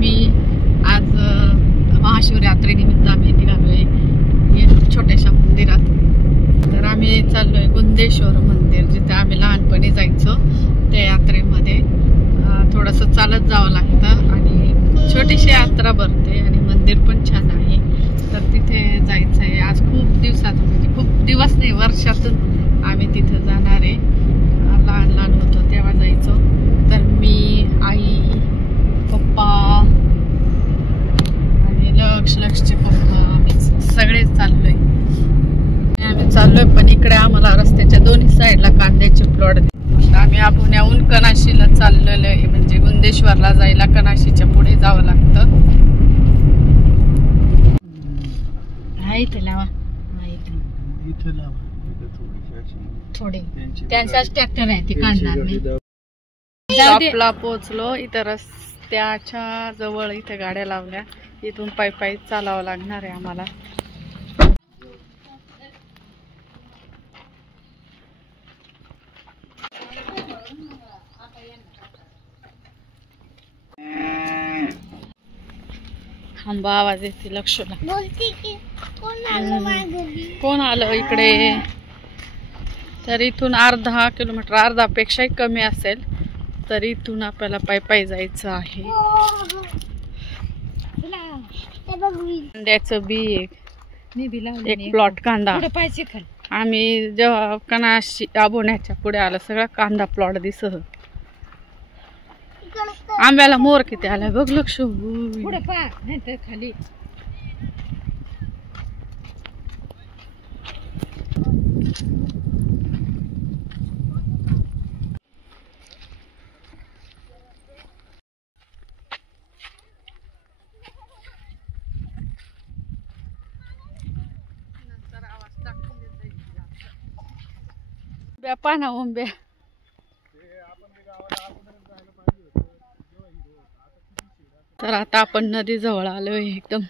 आम्ही आज महाशिवरात्रीनिमित्त आम्ही निघालोय छोट्याशा मंदिरात। तर आम्ही चाललोय गुंदेश्वर मंदिर, जिथे आम्ही लहानपणी जायचो त्या यात्रेमध्ये। थोडंसं चालत जावं लागतं आणि छोटीशी यात्रा भरते आणि मंदिर पण छान आहे। तर तिथे जायचं आहे आज। खूप दिवसातून, म्हणजे खूप दिवस नाही, वर्षातून आम्ही तिथे जाणार आहे। लहान लहान होतो तेव्हा जायचो। तर मी, आई, पप्पा आणि लक्षचे पप्पा, आम्ही सगळे चाललोय। आम्ही चाललोय, पण इकडे आम्हाला रस्त्याच्या दोन्ही साईडला कांद्याचे प्लॉट दिसतात। आम्ही आपुण्याहून कनाशीला चाललेलो आहे, म्हणजे गुंदेश्वरला जायला कनाशीच्या पुढे जावं लागतं। इथे लावा, इथे लावा थोडे, त्यांचाच ट्रॅक्टर आहे ते काढणार नाही। शॉपला पोहोचलो, इथं रस्त्याच्या जवळ इथे गाड्या लावल्या, इथून पायी पायी चालावं लागणार आहे आम्हाला। आंबा आवाज येते लक्षला। कोण आलं इकडे? तर इथून अर्धा किलोमीटर, अर्धापेक्षाही कमी असेल, तर इथून आपल्याला पायी पायी जायचं आहे। कांद्याचं बी एक प्लॉट कांदा। आम्ही जेव्हा कनाशी आबोण्याच्या पुढे आलं, सगळा कांदा प्लॉट दिसत। आंब्याला मोर किती आलाय बघ लक्ष, खाली पाना उंब्या। तर आता आपण नदी जवळ आलोय एकदम।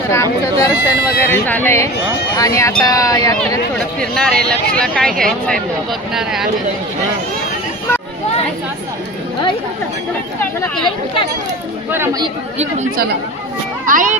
तर आमचं दर्शन वगैरे झालंय आणि आता यात्रेत थोडं फिरणार आहे। लक्षला काय घ्यायचं आहे तो बघणार आहे आम्ही। बरं मग इकडून चला. आहे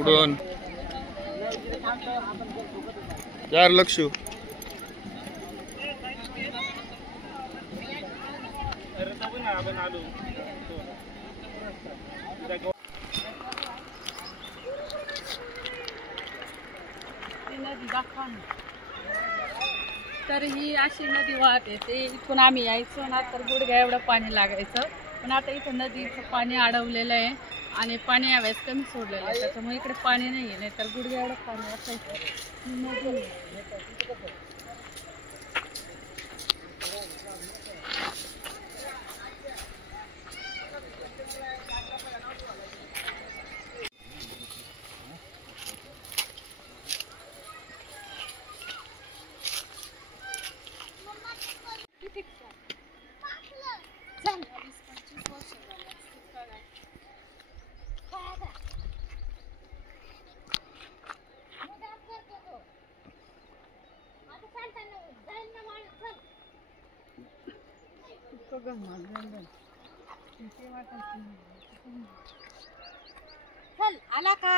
उडून 4 लक्ष तर ही अशी नदी वाहते. ते इथून आम्ही यायचो ना तर गुडघ्या एवढं पाणी लागायचं, पण आता इथं नदीचं पाणी अडवलेलं आहे आणि पाणी यावेळेस कमी सोडलेलं आहे, त्याच्यामुळे इकडे पाणी नाही आहे. नाही तर गुडघ्या एवढं पाणी असायचं. नदी चल आला का?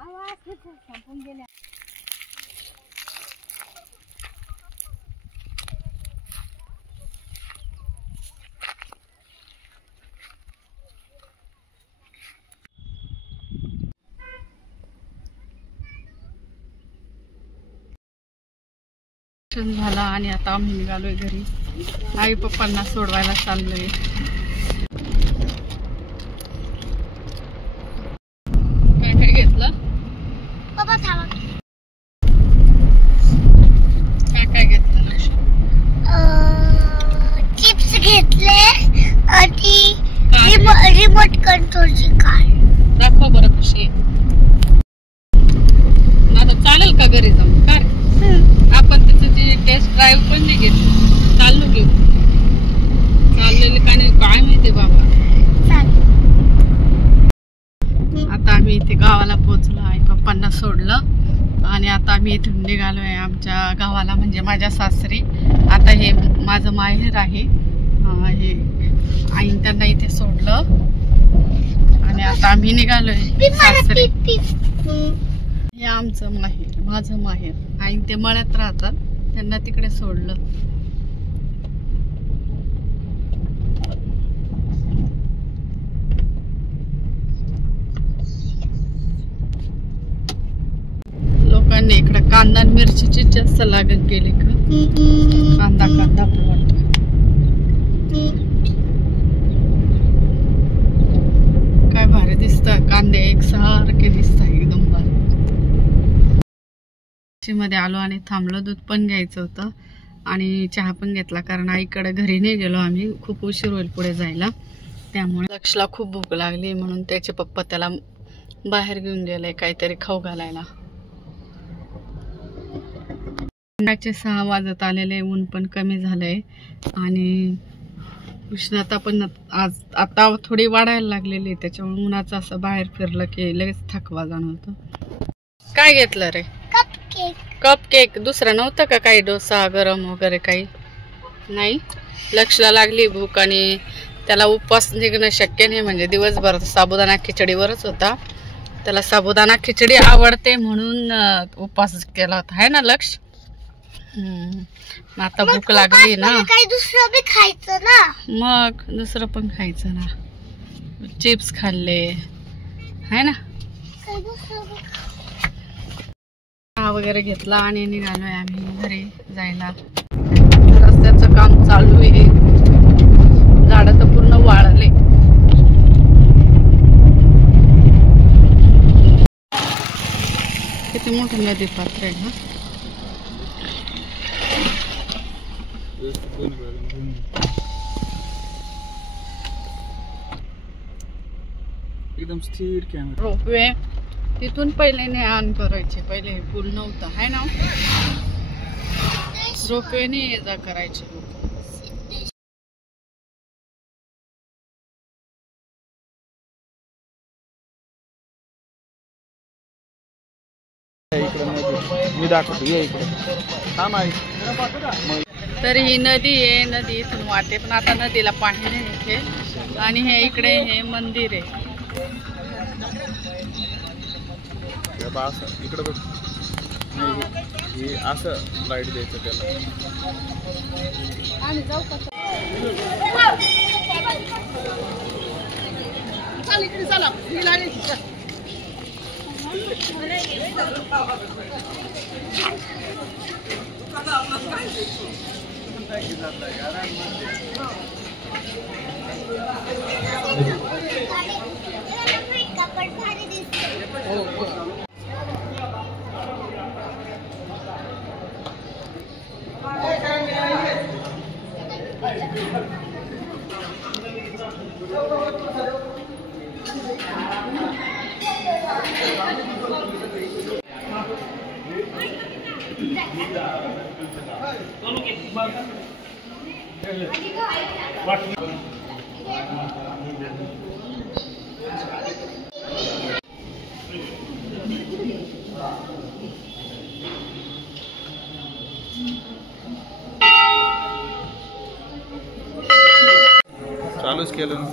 आवाज संपून गेल्या. झाला आणि आता आम्ही निघालोय घरी. आई पप्पांना सोडवायला चाललोय. काय काय घेतलं पप्पा? काय काय घेतलं? लक्ष चिप्स घेतले आणि रिमोट कंट्रोलची कार. दाखवा बरं कशी आहे. आता चालेल का घरी जाऊन? कार आपण त्याची टेस्ट ड्राईव्ह पण नाही घेतली. चाललो घेऊ. चाललेले का नाही काय माहिती बाबा. आता आम्ही इथे गावाला पोहोचलो आहे. पप्पांना सोडलं आणि आता आम्ही इथून निघालोय आमच्या गावाला, म्हणजे माझ्या सासरी. आता हे माझं माहेर आहे. हे आईन त्यांना इथे सोडलं आणि आता आम्ही निघालोय सासरी. हे आमचं माहेर, माझं माहेर. आई ते मळ्यात राहतात, त्यांना तिकडे सोडलं. लोकांनी इकडे कांदा आणि मिरचीची जास्त लागण केली का? कांदा प्लॉट. काय भारी दिसतं. कांदे एकसारखे दिसतात एकदम भारी. मध्ये आलो आणि थांबलो. दूध पण घ्यायचं होतं आणि चहा पण घेतला, कारण आईकडे घरी नाही गेलो आम्ही. खूप उशीर होईल पुढे जायला, त्यामुळे लक्षला खूप भूक लागली म्हणून त्याचे पप्पा त्याला बाहेर घेऊन गेले काहीतरी खाऊ घालायला. 6 वाजत आलेले. ऊन पण कमी झालंय आणि उष्णता पण आज आता थोडी वाढायला लागलेली, त्याच्यामुळे उन्हाचं असं बाहेर फिरलं की लगेच थकवा जाणवतो. काय घेतलं रे? Cup cake. दुसरा नव्हता का काही? डोसा गरम वगैरे काही नाही. लक्षला लागली भूक आणि त्याला उपवास निघणं शक्य नाही, म्हणजे दिवसभर साबुदाणा खिचडीवरच होता. त्याला साबुदाणा खिचडी आवडते म्हणून उपवास केला होता है ना लक्ष. आता भूक लागली ना, काही दुसरं बी खायचं ना. मग दुसरं पण खायचं ना. चिप्स खाल्ले है ना. चहा वगैरे घेतला आणि निघालोय आम्ही घरी जायला. रस्त्याचं काम चालू आहे. झाडं तर पूर्ण वाळले. किती मोठं नदी पात्र आहे ना. एकदम स्थिर कॅमेरा. रोपवे तिथून पहिले ने ऑन करायचे. पहिले हे पूल नव्हतं है ना. रोपवेने ये जा करायचे लोक. मी दाखवतो ये इकडे. तर ही नदी आहे. नदी इथून वाहते पण आता नदीला पाणी नाही इथे. आणि हे इकडे हे मंदिर आहे. इकडे बघ. हे असं लाईट द्यायचं त्याला. आणि जाऊ का चल इकडे चला. चालूच केलं ना.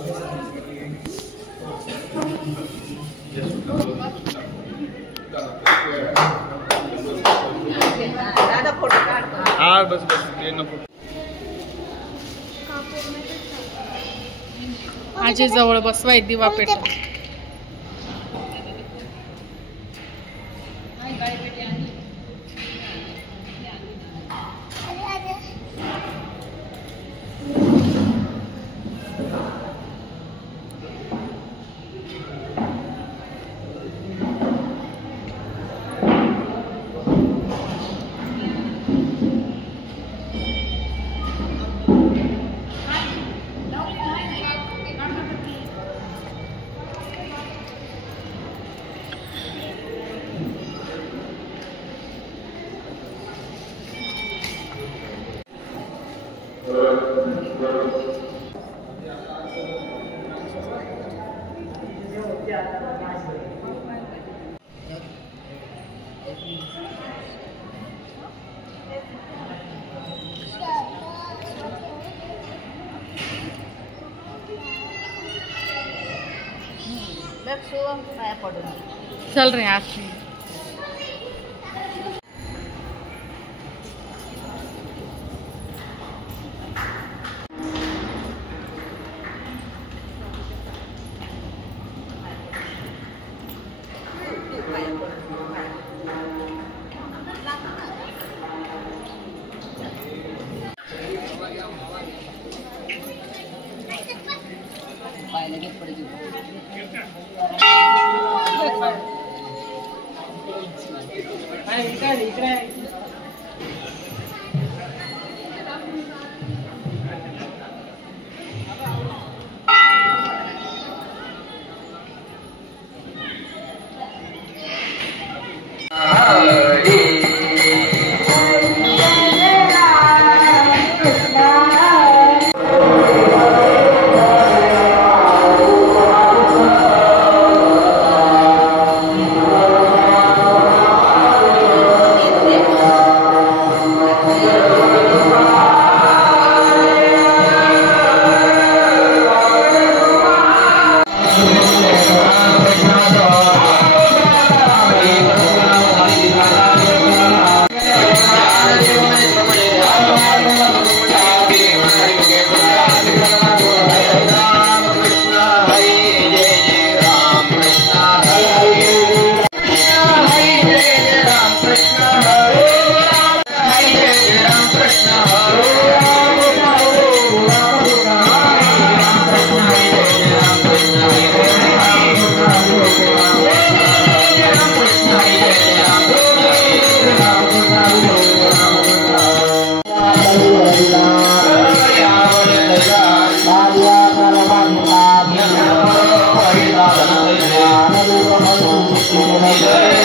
हा बस बस ते नको. आजी जवळ बसवाय दिवा पेट. चल रहे आज Hare